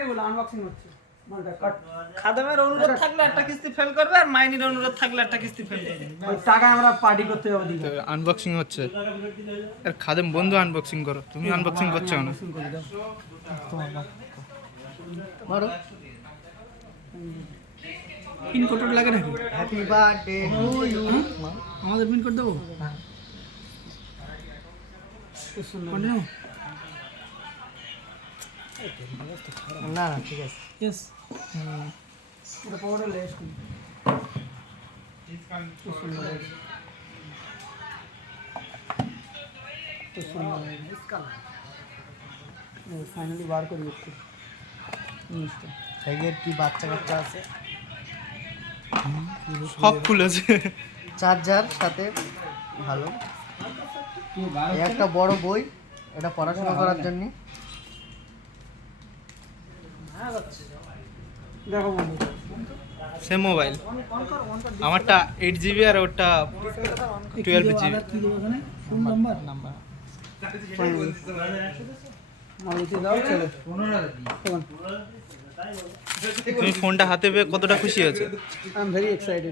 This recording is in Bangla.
কেটে বলো আনবক্সিং হচ্ছে মালটা কাট। খাদেমের অনুরোধ থাকলে একটা কিস্তি ফেল করবে আর মাইনির অনুরোধ থাকলে একটা কিস্তি ফেল করবে। ওই টাকা আমরা পার্টি করতে যাবো দিকে। আনবক্সিং হচ্ছে। আর খাদেম বন্ধু আনবক্সিং করো, তুমি আনবক্সিং করছো না? মারো পিন কোড লাগে নাকি? Happy birthday to you. আমাদের পিন কোড দেবো? কন্টিনিউ। না না ঠিক আছে। ইয়েস এটা পাওয়ার লেস করি। ফাইনালি বার করে দিচ্ছি জিনিসটা। এর কি বাচ্চা কাচ্চা আছে? সব খুলেছে। চার্জার সাথে ভালো। এই একটা বড় বই, এটা পড়াশোনা করার জন্য। দেখো বন্ধু সে মোবাইল আমারটা 8GB আর ওটা 12GB। কি দেবো এখানে? ফোন নাম্বার নাম্বার মালতি দাও চলে। তুমি ফোনটা হাতে পেয়ে কতটা খুশি হয়েছে? I am very excited.